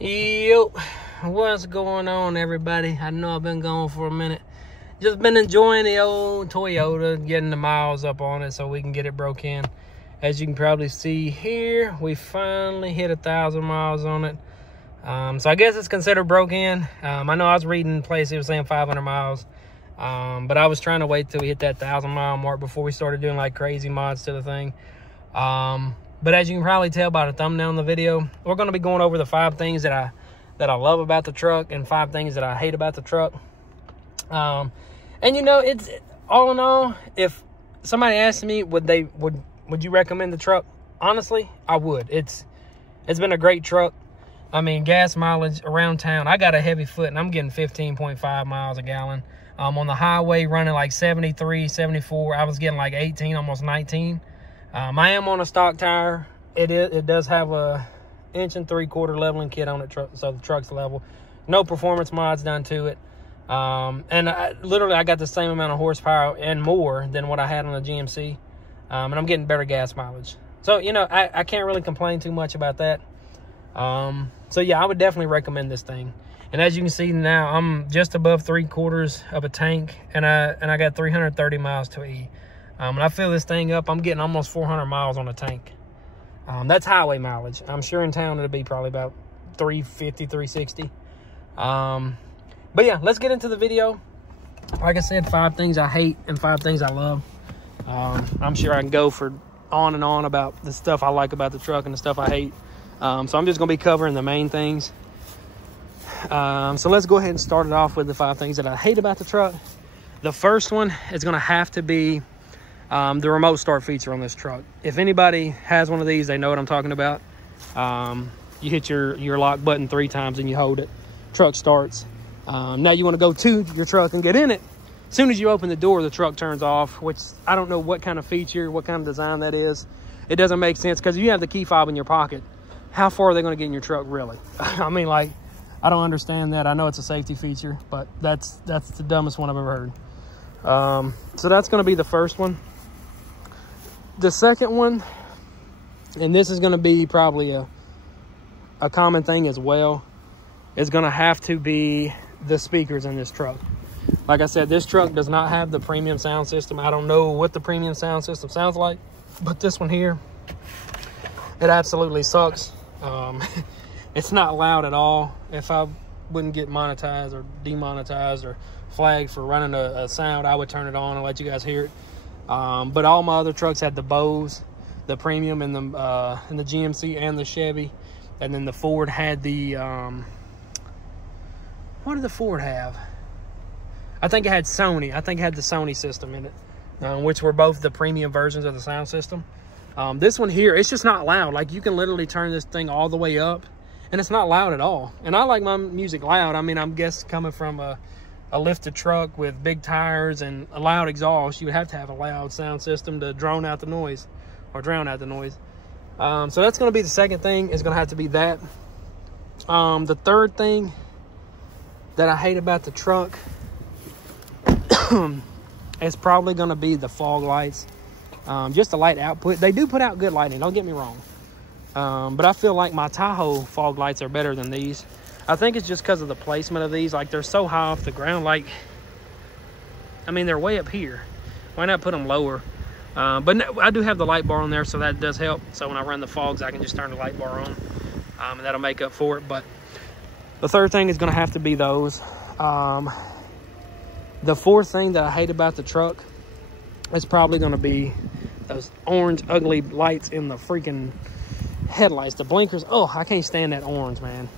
Yo, what's going on, everybody? I know I've been gone for a minute. Just been enjoying the old Toyota, getting the miles up on it so we can get it broke in. As you can probably see here, we finally hit 1,000 miles on it. So I guess it's considered broke in. I know I was reading places it was saying 500 miles. But I was trying to wait till we hit that 1,000 mile mark before we started doing like crazy mods to the thing. But as you can probably tell by the thumbnail in the video, we're going to be going over the 5 things that I love about the truck and 5 things that I hate about the truck. And you know, it's all in all, if somebody asked me would you recommend the truck, honestly I would. It's been a great truck. I mean, gas mileage around town, I got a heavy foot and I'm getting 15.5 miles a gallon. On the highway running like 73, 74, I was getting like 18, almost 19. I am on a stock tire. It does have a 1 3/4 leveling kit on it, so the truck's level. No performance mods done to it. And I got the same amount of horsepower and more than what I had on the GMC. And I'm getting better gas mileage. So, you know, I can't really complain too much about that. So yeah, I would definitely recommend this thing. And as you can see now, I'm just above 3/4 of a tank, and I got 330 miles to E. And I fill this thing up, I'm getting almost 400 miles on a tank. That's highway mileage. I'm sure in town it'll be probably about 350, 360. But yeah, let's get into the video. Like I said, 5 things I hate and 5 things I love. I'm sure I can go for on and on about the stuff I like about the truck and the stuff I hate. So I'm just gonna be covering the main things. So let's go ahead and start it off with the 5 things that I hate about the truck. The first one is gonna have to be the remote start feature on this truck. If anybody has one of these, they know what I'm talking about. You hit your lock button 3 times and you hold it. Truck starts. Now you want to go to your truck and get in it. As soon as you open the door, the truck turns off, which I don't know what kind of feature, what kind of design that is. It doesn't make sense because you have the key fob in your pocket. How far are they going to get in your truck, really? I mean, like, I don't understand that. I know it's a safety feature, but that's the dumbest one I've ever heard. So that's going to be the first one. The second one, and this is going to be probably a common thing as well, is going to have to be the speakers in this truck. Like I said, this truck does not have the premium sound system. I don't know what the premium sound system sounds like, but this one here, it absolutely sucks. It's not loud at all. If I wouldn't get monetized or demonetized or flagged for running a sound, I would turn it on and let you guys hear it. But all my other trucks had the Bose, the premium, and the GMC and the Chevy, and then the Ford had the what did the Ford have? I think it had Sony. I think it had the Sony system in it, which were both the premium versions of the sound system. This one here, it's just not loud. Like, you can literally turn this thing all the way up and it's not loud at all. And I like my music loud. I mean, I'm guessing coming from a lifted truck with big tires and a loud exhaust, you would have to have a loud sound system to drown out the noise. So that's going to be the second thing, is going to have to be that. The third thing that I hate about the truck is probably going to be the fog lights. Just the light output. They do put out good lighting, don't get me wrong. But I feel like my Tahoe fog lights are better than these. I think it's just because of the placement of these. Like, they're so high off the ground. Like, I mean, they're way up here. Why not put them lower? But no, I do have the light bar on there, so that does help. So when I run the fogs, I can just turn the light bar on, and that'll make up for it. But the third thing is going to have to be those. The fourth thing that I hate about the truck is probably going to be those orange, ugly lights in the freaking headlights. The blinkers. Oh, I can't stand that orange, man.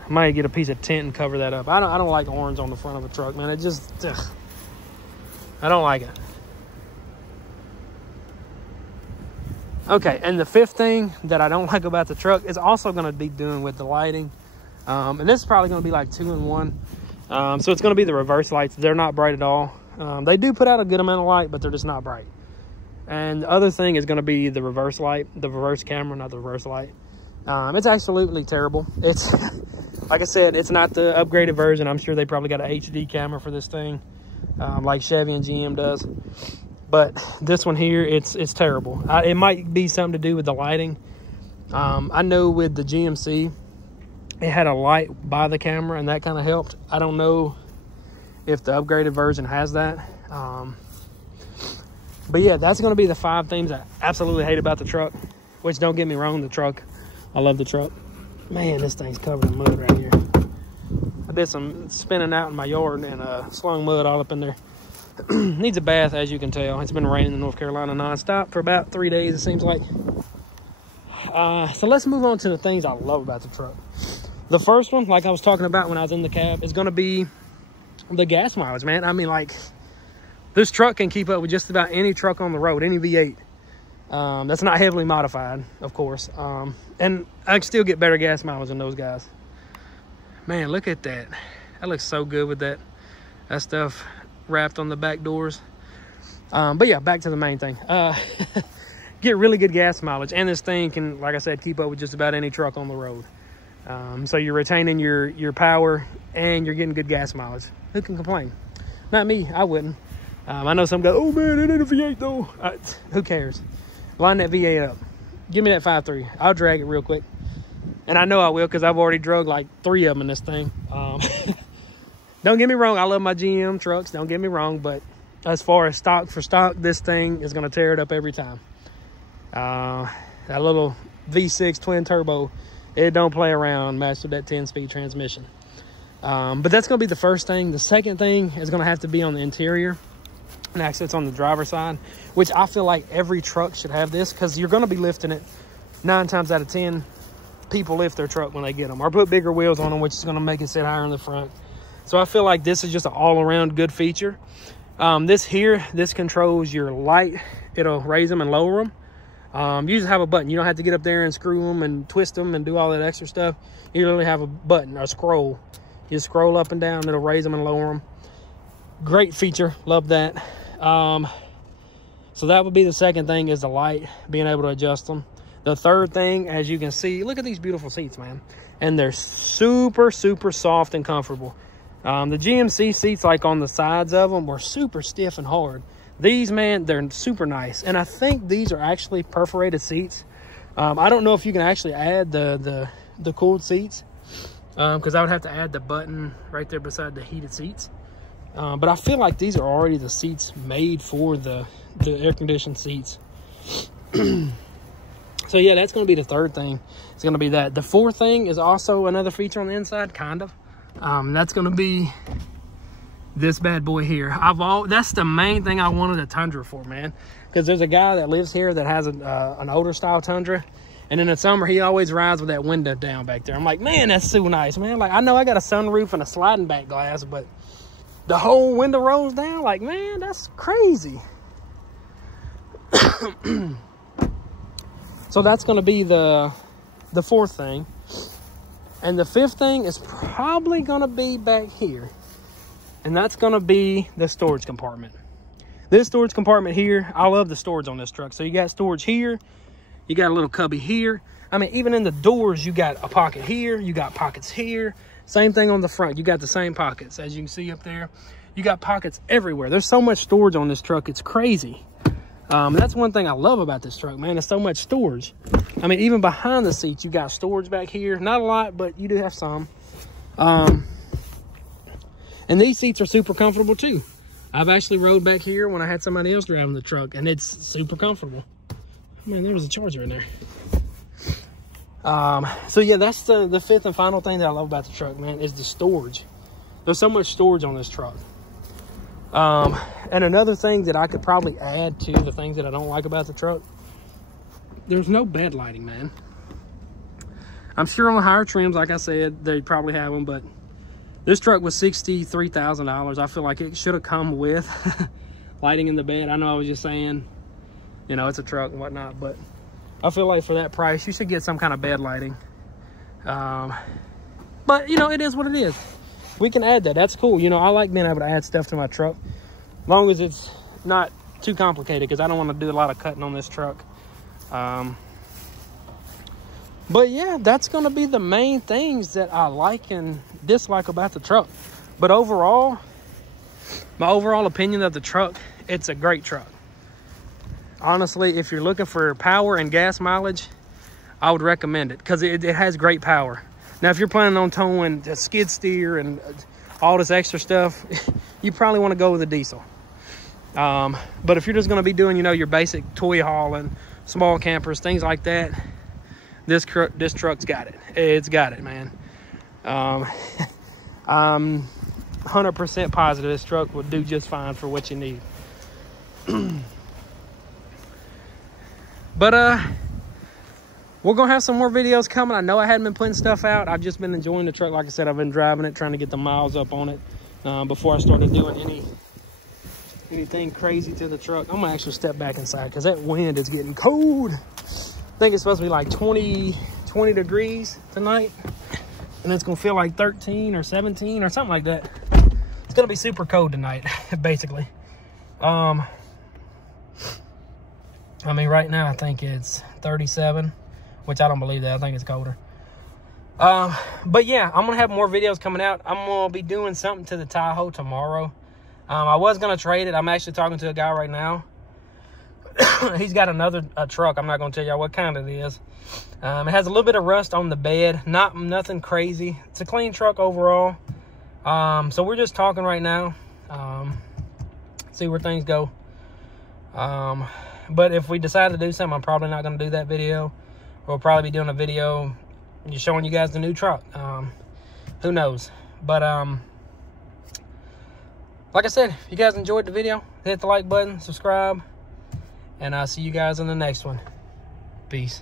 I might get a piece of tint and cover that up. I don't like orange on the front of a truck, man. It just, ugh. I don't like it. Okay, and the fifth thing that I don't like about the truck is also going to be doing with the lighting. And this is probably going to be like 2 in 1. So it's going to be the reverse lights. They're not bright at all. They do put out a good amount of light, but they're just not bright. And the other thing is going to be the reverse light, the reverse camera, not the reverse light. It's absolutely terrible. It's, like I said, it's not the upgraded version. I'm sure they probably got an HD camera for this thing, like Chevy and GM does. But this one here, it's terrible. It might be something to do with the lighting. I know with the GMC, it had a light by the camera, and that kind of helped. I don't know if the upgraded version has that. But yeah, that's going to be the 5 things I absolutely hate about the truck. Which, don't get me wrong, the truck, I love the truck. Man, this thing's covered in mud right here. I did some spinning out in my yard and slung mud all up in there. Needs a bath, as you can tell. It's been raining in North Carolina nonstop for about 3 days, it seems like. So let's move on to the things I love about the truck. The first one, like I was talking about when I was in the cab, is going to be the gas mileage, man. I mean, like, this truck can keep up with just about any truck on the road, any V8. That's not heavily modified, of course. And I can still get better gas mileage than those guys. Man, look at that. That looks so good with that stuff wrapped on the back doors. But yeah, back to the main thing. Get really good gas mileage, and this thing can, like I said, keep up with just about any truck on the road. So you're retaining your power, and you're getting good gas mileage. Who can complain? Not me. I wouldn't. I know some go, oh man, it ain't a V8 though. Who cares? Line that V8 up. Give me that 5.3. I'll drag it real quick. And I know I will, because I've already drug like 3 of them in this thing. Don't get me wrong, I love my GM trucks. Don't get me wrong, but as far as stock for stock, this thing is going to tear it up every time. That little V6 twin turbo, it don't play around matched with that 10-speed transmission. But that's going to be the first thing. The second thing is going to have to be on the interior. And actually, it's on the driver's side, which I feel like every truck should have this, because you're going to be lifting it 9 times out of 10. People lift their truck when they get them, or put bigger wheels on them, which is going to make it sit higher in the front. So I feel like this is just an all-around good feature. This controls your light. It'll raise them and lower them. You just have a button. You don't have to get up there and screw them and twist them and do all that extra stuff. You literally have a button or a scroll. You scroll up and down. It'll raise them and lower them. Great feature. Love that. So that would be the second thing, is the light, being able to adjust them. The third thing, as you can see, look at these beautiful seats, man. And they're super, super soft and comfortable. The GMC seats, like on the sides of them, were super stiff and hard. These, man, they're super nice. And I think these are actually perforated seats. I don't know if you can actually add the cooled seats, because I would have to add the button right there beside the heated seats. But I feel like these are already the seats made for the air-conditioned seats. So yeah, that's going to be the third thing. It's going to be that. The fourth thing is also another feature on the inside, kind of. That's going to be this bad boy here. That's the main thing I wanted a Tundra for, man. Because there's a guy that lives here that has an older style Tundra. And in the summer, he always rides with that window down back there. I'm like, man, that's so nice, man. Like, I know I got a sunroof and a sliding back glass, but the whole window rolls down. Like, man, that's crazy. So that's going to be the fourth thing. And the fifth thing is probably going to be back here. And that's going to be the storage compartment. This storage compartment here, I love the storage on this truck. So you got storage here. You got a little cubby here. I mean, even in the doors, you got a pocket here. You got pockets here. Same thing on the front. You got the same pockets. As you can see up there, you got pockets everywhere. There's so much storage on this truck. It's crazy. That's one thing I love about this truck, man. There's so much storage. I mean, even behind the seats, you got storage back here. Not a lot, but you do have some. And these seats are super comfortable too. I've actually rode back here when I had somebody else driving the truck, and it's super comfortable. Man, there was a charger in there. So yeah, that's the fifth and final thing that I love about the truck, man, is the storage. There's so much storage on this truck. And another thing that I could probably add to the things that I don't like about the truck, there's no bed lighting, man. I'm sure on higher trims, like I said, they probably have them, but this truck was $63,000. I feel like it should have come with lighting in the bed. I know I was just saying, you know, it's a truck and whatnot, but I feel like for that price, you should get some kind of bed lighting. But, you know, it is what it is. We can add that. That's cool. You know, I like being able to add stuff to my truck, as long as it's not too complicated, because I don't want to do a lot of cutting on this truck. But yeah, that's going to be the main things that I like and dislike about the truck. But overall, my overall opinion of the truck, it's a great truck. Honestly, if you're looking for power and gas mileage, I would recommend it, because it has great power. Now, if you're planning on towing a skid steer and all this extra stuff, you probably want to go with a diesel. But if you're just going to be doing, you know, your basic toy hauling, small campers, things like that, this truck's got it. It's got it, man. I'm 100% positive this truck would do just fine for what you need. But we're gonna have some more videos coming. I know I hadn't been putting stuff out. I've just been enjoying the truck. Like I said, I've been driving it, trying to get the miles up on it before I started doing anything crazy to the truck. I'm gonna actually step back inside because that wind is getting cold. I think it's supposed to be like 20 degrees tonight, and it's gonna feel like 13 or 17 or something like that. It's gonna be super cold tonight, basically. I mean, right now I think it's 37, which I don't believe that. I think it's colder. But yeah, I'm gonna have more videos coming out. I'm gonna be doing something to the Tahoe tomorrow. I was gonna trade it. I'm actually talking to a guy right now. He's got another truck. I'm not gonna tell y'all what kind it is. It has a little bit of rust on the bed. Nothing crazy. It's a clean truck overall. So we're just talking right now. See where things go. But if we decide to do something, I'm probably not going to do that video. We'll probably be doing a video just showing you guys the new truck. Who knows? But like I said, if you guys enjoyed the video, hit the like button, subscribe, and I'll see you guys in the next one. Peace.